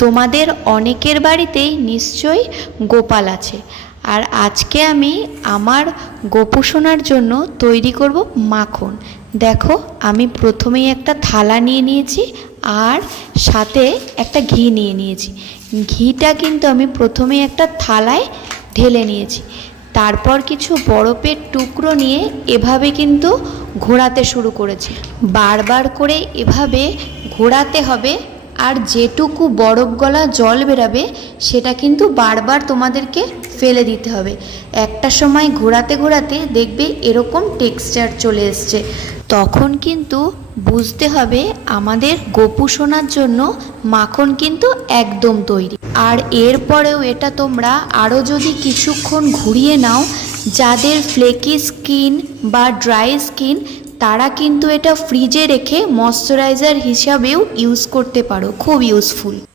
তোমাদের অনেকের বাড়িতেই নিশ্চয়ই গোপাল আছে। আর আজকে আমি আমার গোপুসোনার জন্য তৈরি করব মাখন। দেখো, আমি প্রথমেই একটা থালা নিয়ে নিয়েছি আর সাথে একটা ঘি নিয়ে নিয়েছি। ঘিটা কিন্তু আমি প্রথমেই একটা থালায় ঢেলে নিয়েছি। তারপর কিছু বরফের টুকরো নিয়ে এভাবে কিন্তু ঘোরাতে শুরু করেছি। বারবার করে এভাবে ঘোরাতে হবে, আর যেটুকু বরফ গলা জল বেরাবে সেটা কিন্তু বারবার তোমাদেরকে ফেলে দিতে হবে। একটা সময় ঘোরাতে ঘোরাতে দেখবে এরকম টেক্সচার চলে এসছে, তখন কিন্তু বুঝতে হবে আমাদের গোপুসোনার জন্য মাখন কিন্তু একদম তৈরি। আর এরপরেও এটা তোমরা আরও যদি কিছুক্ষণ ঘুরিয়ে নাও, যাদের ফ্লেকি স্কিন বা ড্রাই স্কিন তারা কিন্তু এটা ফ্রিজে রেখে ময়শ্চারাইজার হিসাবেও ইউজ করতে পারো, খুব ইউজফুল।